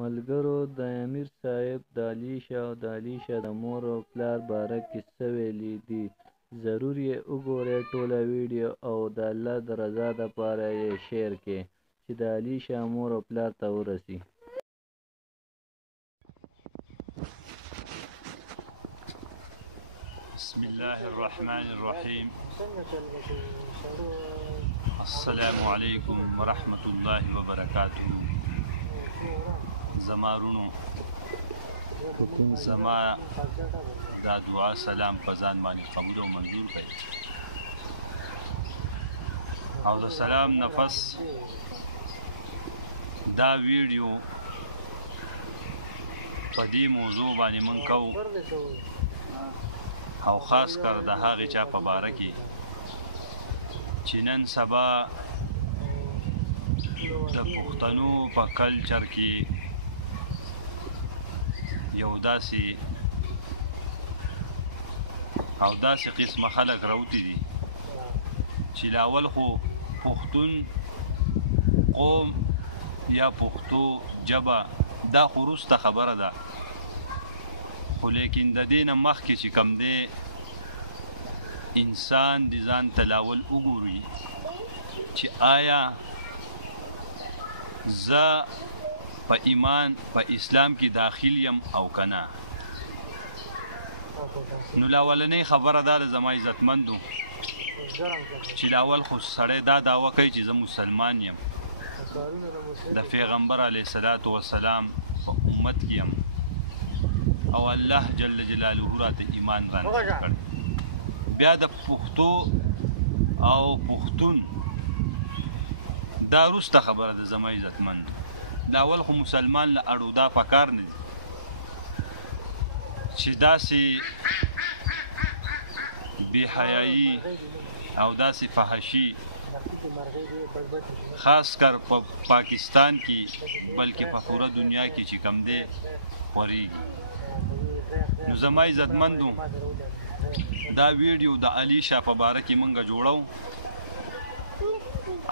ملګرو د امیر صاحب د علي شاه او د علي شاه د مور او پلار باره کې څه ویلي دي ضرور یې وګورئ ټوله ویډیو او د الله د رضا دپاره یې شیر کړئ چې د علي شاه مور او پلار ته ورسي. بسم الله الرحمن الرحیم. السلام علیکم ورحمت الله وبرکاته. زمارونو زما دا دعا سلام په ځان باندې قبول او منظور کړئ او د سلام نفس دا ویډیو په دې موضوع باندې مونږ کوو او خاص کر د هغې چا په باره کې چې نن سبا د پښتنو په کلچر کې یو داسې قسمه خلک راوتي دي چې لاول خو پښتون قوم یا پښتو ژبه دا خو وروسته خبره ده، خو لیکن د دې نه مخکې چې کوم دی انسان د ځان ته لاول وګوري چې آیا زه په ایمان په اسلام کې داخل یم او که نه. نو لاولنۍ خبره دا ده زما عزتمندو چې لاول خو سړی دا دعوه کوي چې زه مسلمان یم، د پیغمبر علیه الصلاة والسلام په امت کې یم او الله جل جلاله راته ایمان رانصیب کړی. بیا د پښتو او پښتون دا وروسته خبره ده زما عزتمندو. لاول خو مسلمان له اړو دا پکار نه دي چې داسې بېحیایي او داسې فحشي خاص کر په پاکستان کې بلکې په پوره دنیا کې چې کم دی خورېږي. نو زما عزتمندو دا ویډیو د علي شاه په باره کې مونږ جوړو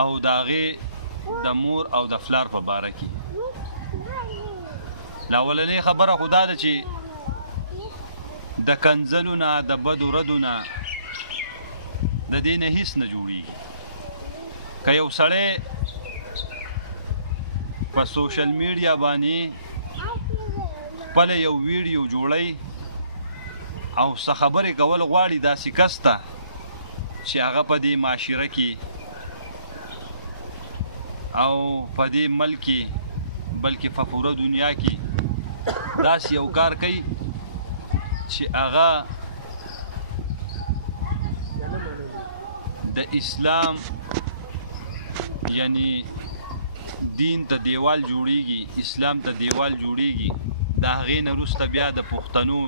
او د هغې د مور او د پلار په باره کې. لاولنۍ خبره خو دا ده چې د کنځلو نه د بدو ردو نه د دې نه هیڅ نه جوړېږي. که یو سړی په سوشل میډیا باندې خپله یو ویډیو جوړی او څه خبرې کول غواړي داسې کس ته چې هغه په دې معاشره کې او په دې ملک کې بلکې په پوره دنیا کې داسې یو کار کوي چې هغه د اسلام یعنی دین ته دیوال جوړیږي، اسلام ته دیوال جوړیږي، د هغې نه وروسته بیا د پښتنو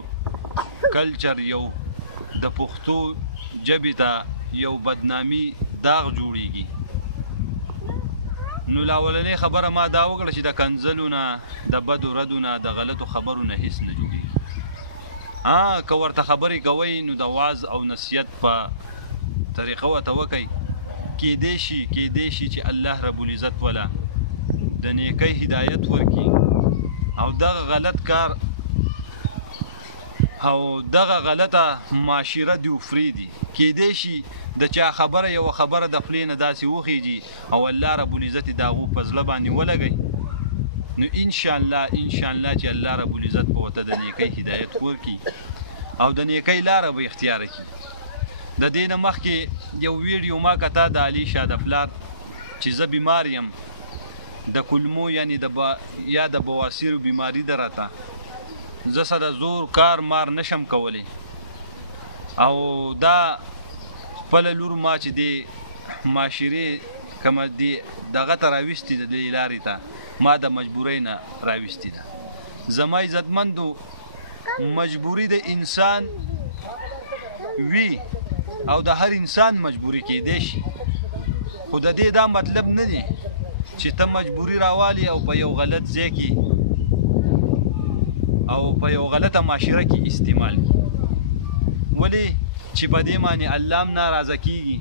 کلچر یو د پښتو ژبې ته یو بدنامي داغ جوړیږي. نو لاولنۍ خبره ما دا وکړه چې د کنځلو نه د بدو ردو نه د غلطو خبرو نه هیڅ نه جوړېږي. که ورته خبرې کوئ نو د واعظ او نصیحت په طریقه ورته وکئ. کیدای شي چې الله رب العزت وله د نیکۍ هدایت ورکړي او دغه غلط کار او دغه غلطه معاشره دې وفرېږدي. کیدای شي د چا خبره یوه خبره د خولې نه داسې وخیږي او الله رب العزت یې د هغو په زړه باندې ولګوي. نو انشاءالله چې الله رب العزت به ورته د نیکۍ هدایت ورکړي او د نیکۍ لاره به اختیاره کړي. د دې نه مخکې یو ویډیو ما کته د علي شاه د پلار چې زه بیمار یم د کولمو یعنې یا د بواسیرو بیماري ده راته، زه سره زور کار مار نشم کولی او دا خپله لور ما چې دې معاشرې کومه دې دغه ته راویستې ده دې لارې ته ما د مجبورۍ نه راویستې ده. زما عزتمندو مجبوري د انسان وي او د هر انسان مجبوري کېدی شي، خو د دې دا مطلب نه دی چې ته مجبوري راوالي او په یو غلط ځای کې او په یو غلطه معاشره کې استعمال کړي. ولې چې په دې باندې الله هم ناراضه کېږي،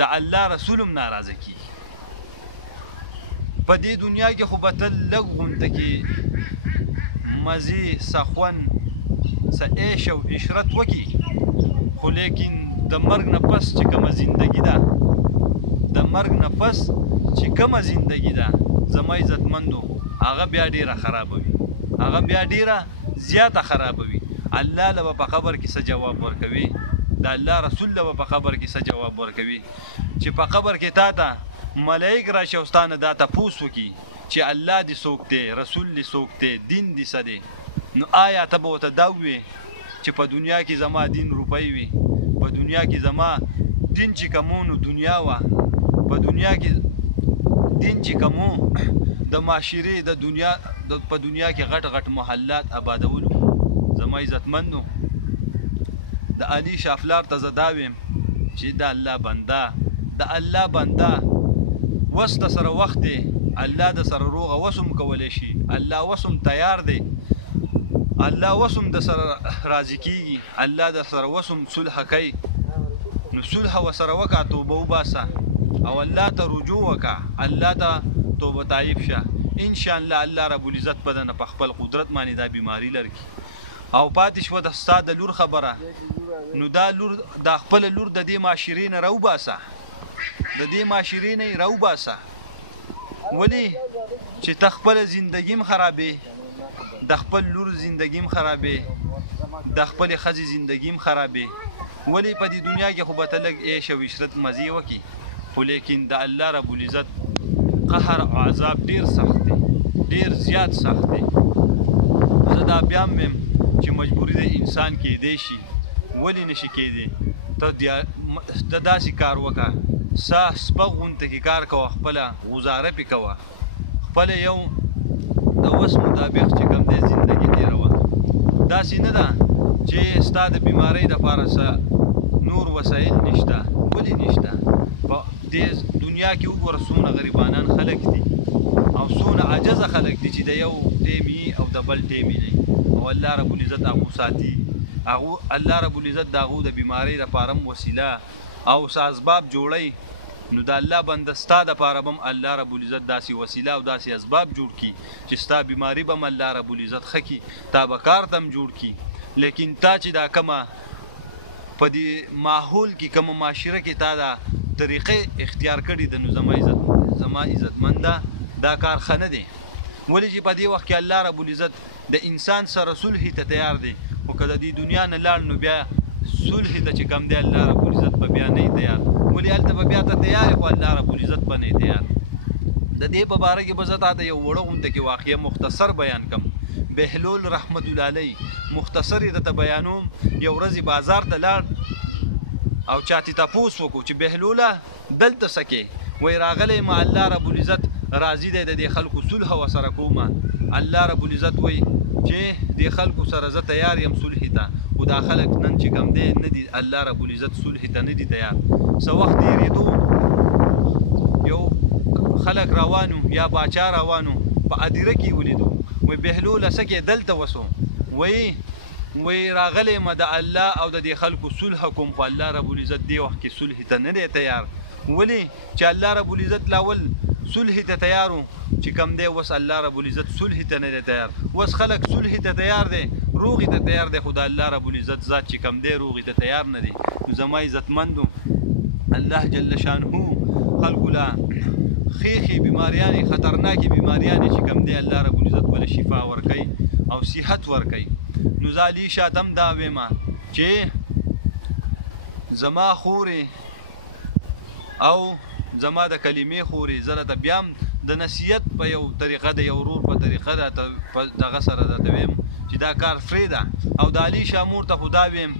د الله رسول هم ناراضه کېږي. په په دې دنیا کې خو به تل لږ غونته کې مزې سخون څه عیش او عشرت وکړي، خو لیکن د مرګ نه پس چې کومه زندګي ده، د مرګ نه پس چې کومه زندګي ده زما عزتمندو، هغه بیا ډېره خرابوي، هغه بیا ډېره زیاته خرابوي. الله له به په قبر کې څه جواب ورکوي، د الله رسول له به په قبر کې څه جواب ورکوي چې په قبر کې تا ته ملائک راشي او ستا نه دا تپوس وکړي چې الله دې څوک دی، رسول دې څوک دی، دین دې څه دی. نو آیا ته به ورته دا ووایې چې په دنیا کې زما دین روپۍ وي، په دنیا کې زما دین چې کومو نو دنیا وه، په دنیا کې دین چې کومو د معاشرې د دنیا په دنیا کې غټ غټ محلات آبادولو. زما عزتمندو د علي شافلار ته زه دا ویم چې د الله بنده، د الله بنده وس د سره وخت دی، الله د سره روغه وسم کولی شي، الله وسم تیار دی، الله وسم د سره راضي کیږي، الله د سره وسم صلح کوي. نو صلح ورسره وکړه، توبه وباسه او الله ته رجوع وکړه، الله ته توبه طایب شه. انشاءالله الله رب العزت به درنه په خپل قدرت باندې دا بیماري لري. او پاتې شوه د ستا د لور خبره، نو دا لور دا خپله لور د دې معاشرې نه راوباسه، د دې معاشرې نه یې راوباسه. ولې چې ته خپله زندګي هم خرابې، د خپل لور زندګي هم خرابې، د خپلې ښځې زندګي هم خرابې. ولې په دې دنیا کې خو به ته لږ عیش او عشرت مزې وکړي، خو لیکن د الله رب العزت قهر او عذاب ډېر سخت دی، ډېر زیات سخت دی. زه دا بیا هم ویم چې مجبوري د انسان کیدی شي، ولې نشي کیدی؟ ته داسې کار وکړه، سپک غونته کې کار کوه، خپله غزاره پې کوه، خپله یو د وس مطابق چې کوم دی زندګي تېروه. داسې نه ده چې ستا د بیمارۍ دپاره څه نور وسایل نشته. ولې نشته؟ په دې دنیا کې وګوره څومره غریبانان خلک دي او څومره عاجزه خلک دي چې د یو ټیم یي او د بل ټیم یې نه، او الله رب العزت هغو ساتي. الله رب العزت د هغو د بیمارۍ دپاره هم وسیله او څه اسباب جوړوي. نو د الله بنده ستا دپاره به هم الله رب العزت داسې وسیله او داسې اسباب جوړ کړي چې ستا بیماري به هم الله رب العزت ښه کړي، تا به کار ته هم جوړ کړي. لیکن تا چې دا کومه په دې ماحول کې کومه معاشره کې تا دا طریقې اختیار کړي ده، نو زما عزتمنده دا کار ښه نه دی. ولې چې په دې وخت کې الله رب العزت د انسان سره صلح ته تیار دی، خو که د دې دنیا نه لاړ نو بیا صلح ته چې کوم دی الله رب العزت به بیا نه تیار. ولې هلته به بیا ته تیار یې، خو الله رب العزت به نه تیار. د دې په باره کې به زه تا ته یو وړه غونته کې واقعه مختصر بیان کړم. بهلول رحمت الله علیه مختصر یې درته بیانوم. یو ورځ بازار ته لاړ او چاته تپوس وکړو چې بهلوله دلته څه کې؟ وایي راغلی ما الله رب العزت راضي دی د دې خلکو صلح ورسره کومه. الله رب العزت وایي چې دې خلکو سره زه تیار یم صلح ته، خو دا خلک نن چې کوم دی نه دي الله رب العزت صلح ته نه دي تیار. څه وخت تېرېدو یو خلک روانو یا باچا روانو په هدیره کې ولیدو. وایي بهلوله څه کې دلته وسو؟ وایي راغلی ما د الله او د دې خلکو صلح کوم، خو الله رب العزت دې وخت کې صلح ته نه دی تیار. ولې چې الله رب العزت لاول صلح ته تیار و چې کم دی، اوس الله رب العزت صلح ته نه دی تیار. اوس خلک صلح ته تیار دی، روغې ته تیار دی، خو د الله رب العزت ذات چې کم دی روغې ته تیار نه دی. نو زما عزتمندو الله جل شانه خلکو لا خیخي بیماریانې خطرناکې بیماریانې چې کم دی الله رب العزت وله شفا ورکوي او صحت ورکوي. نو زه علي شاتم دا ویمه چې زما خورې او زما د کلمې خورې زه راته بیا هم د نصیحت په یو طریقه د یو ورور په طریقه راته دغه سره راته ویم چې دا کار پرېږده. او د علي شاه مور ته خو دا ویم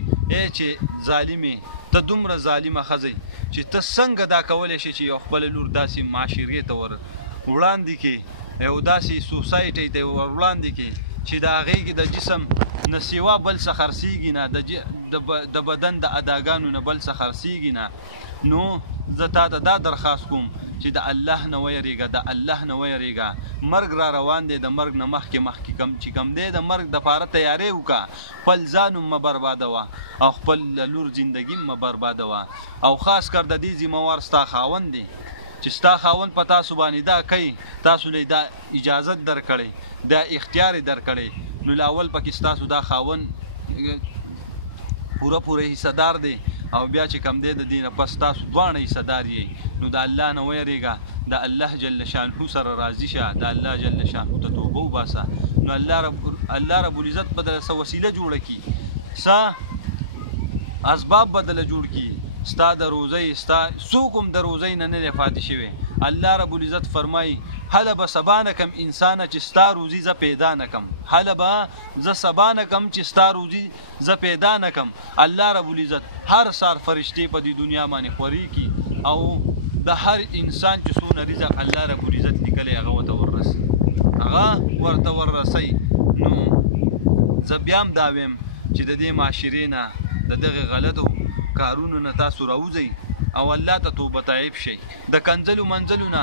چې ظالمې ته دومره ظالمه ښځئ چې ته څنګه دا کولی شې چې یو خپله لور داسې معاشرې ته ور وړاندې کړې، یو داسې سوسایټۍ ته ور وړاندې کړې چې د هغې کې د جسم نه سوا بل څه خرڅېږي نه، د بدن د اداګانو نه بل څه خرڅېږي نه. نو زه تا ته دا درخواست کوم چې د الله نه ویرېږه، د الله نه ویرېږه. مرګ را روان دی، د مرګ نه مخکې چې کم دی د مرګ دپاره تیاری وکړه. خپل ځان هم مه بربادوه او خپل لور زندګي هم مه بربادوه. او خاص کر د دې ذمهوار ستا خاوند دی، چې ستا خاوند په تاسو باندې دا کوي تاسو له دا اجازت درکړي دا اختیار درکړي نو لاول پکې ستاسو دا خاوند پوره حصدار دی او بیا چې کم دی د دینه پس تاسو دواړه حصدار یې نو د الله نه ویریږه د الله جل شانه سره راضي شه د الله جل شانه ته توبه وباسه نو الله رب العزت بدل سو وسیله جوړه کی سا اسباب بدل جوړ کی ستا د روزي ستا سوقم د روزي نه فاتح شوی الله رب العزت فرمای حلب سبانکم انسان چې ستا روزي ز پیدا نکم حلب ز سبانکم چې ستا روزي ز پیدا نکم الله رب العزت هر سار فرشتي په دې دنیا باندې خوري کی او د هر انسان چې سونه رزق الله رب العزت لیکلی هغه ورته ورسي نو زبيام داویم چې د دې معاشرې نه د دغه غلطو کارونو نه تاسو راوځئ او الله ته توبه طیب شئ د کنځلو منځلو نه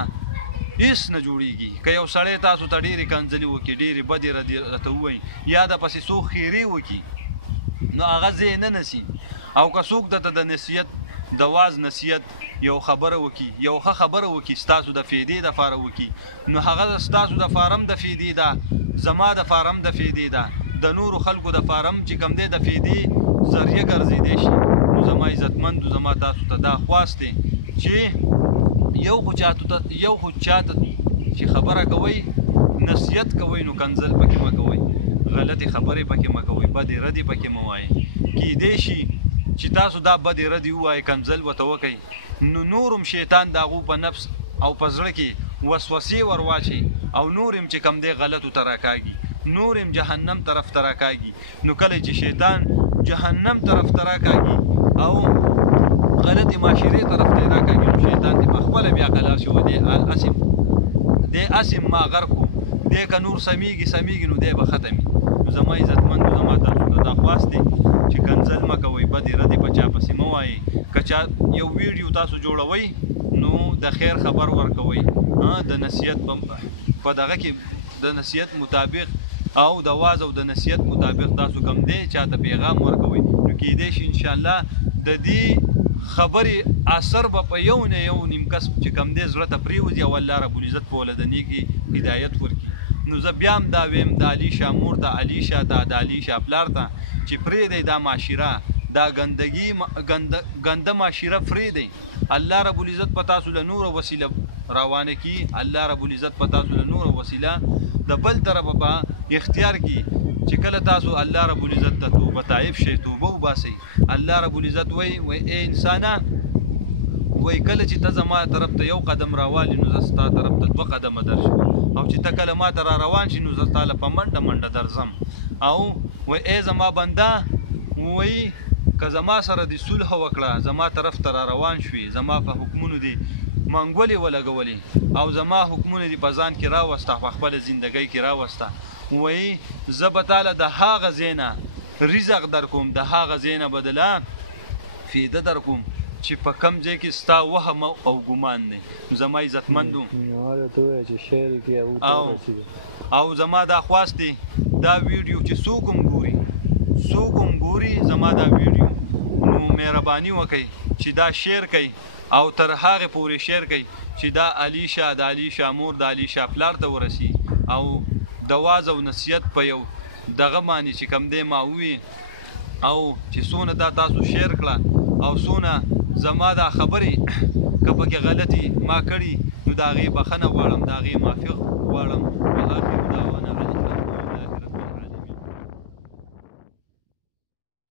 هیڅ نه جوړیږي که یو سړی تاسو ته ډېرې کنځلې وکړي ډېرې بدې راته ووایي یا د پسې څوک خیرې وکړي نو هغه ځای نه نسي او که څوک درته د نصیحت د واز نصیحت یو خبره وکړي یو ښه خبره وکړي ستاسو د فایدې دپاره وکړي نو هغه ستاسو د فارم د فایدې ده زما د فارم د فایدې ده د نورو خلکو د فارم چې کوم دی د فایدې ذریعه ګرځېدی شي نو زما عزتمندو زما تاسو ته دا خواست دی چې یو خو چاته چې خبره کوئ نصیحت کوئ نو کنځل پکې مه کوئ غلطې خبرې پکې مه کوئ بدې ردې پکې مه وایئ کیدی شي چې تاسو دا بدې ردې ووایئ کنځل ورته وکئ نو نورم شیطان د هغو په نفس او په زړه کې وسوسې ور واچي او نور هم چې کم دی غلطو ته راکاږي نور هم جهنم طرف ته راکاږي نو کله چې شیطان جهنم طرف ته راکاږي او غلطې معاشرې طرف ته راکاږي نو شیطان دې په خپله بیا قلار شي دې اسم ما غرقو دې که نور سمیږي نو دې به ختمي نو زما عزتمندو زما تاسو ته دا خواست دی چې کنځل مه کوئ بدې ردې په چا پسې مه وایئ که چا یو ویډیو تاسو جوړوئ نو د خیر خبر ورکوئ د نصیحت په دغه کې د نصیحت مطابق او د واز او د نصیحت مطابق تاسو کم دی چاته پیغام ورکوئ نو کیدی شي انشاءالله د دې خبرې اثر به په یو نه یو نیم کس چې کم دی زړه ته پرېوځي او الله رب العزت په له د نیکي هدایت ورکړي نو زه بیا هم دا ویم د علیشه مور ته علیشه ته د علیشه پلار ته چې پرېږدئ دا معاشره دا ګنده معاشره پرېږدئ الله رب العزت په تاسو له نوره وسیله روانه کی الله رب العزت په تاسو له نوره وسیله د بل طرفه په اختیار کی چې کله تاسو الله رب العزت ته توبه طیب شئ توبه وباسئ الله رب العزت وایي ای انسانه وایي کله چې ته زما طرف ته یو قدم راوالي نو زه ستا طرف ته 2 قدمه درشم او چې ته کله ما ته را روان شي نو زه ستا له په منډه درځم او وایي ای زما بنده وایي که زما سره دې صلح وکړه زما طرف ته را روان شوي زما په حکمونو دې منګولې ولګولې او زما حکمونه دې په ځان کې راوسته په خپله زندګۍ کې راوسته وایي زه به تاله د هغه ځای نه رزق در کوم د هغه ځای نه بدله فایده در کوم چې په کم ځای کې ستا وهم او ګمان دی زما عزتمندو او زما دا خواست دی دا ویډیو چې څوک هم ګوري زما دا ویډیو نو مهرباني وکئ چې دا شیر کوي او تر هغې پورې شیر کوي چې دا د علیشه مور د علیشه پلار ته ورسي او د واز او نصیحت په یو دغه باندې چې کم دی ما ووي او چې څونه دا تاسو شیر کړه او څونه زما دا خبرې که پکې غلطي ما کړي نو د هغې بخښنه غواړم د هغې معافي غواړم